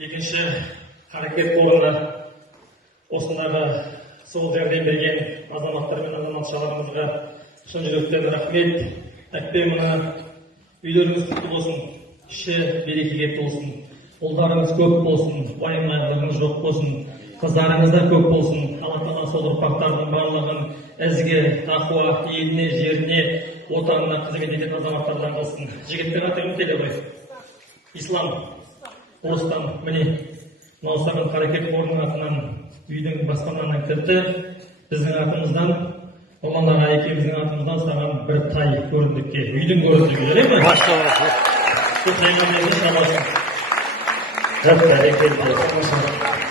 Екінші харакет орны осындағы сол жәрдем берген азаматтар мен азаматшаларымызға шын жүректен рахмет. Әкпе мына үйлеріңіз құтты болсын, іші берекеге толсын, ұлдарыңыз көп болсын, уайымдылығыңыз жоқ болсын, қыздарыңыз да көп болсын. Алла Тағала сол ұрпақтардың барлығын ізгі, тақуа, еліне, жеріне, отанына қызмет ететін азаматтардан болсын. Жігіттер аты үмітелі ғой. Ислам орыстан міне Наусағын харекет қорының атынан үйдің баспананы кірді. Біздің атымыздан, Оман аға екеуміздің атымыздан саған бір тай көріндікке, үйдің көріндігі, өле ме? Бұл жайғанлығын шамасын. Бәрекелді болсын.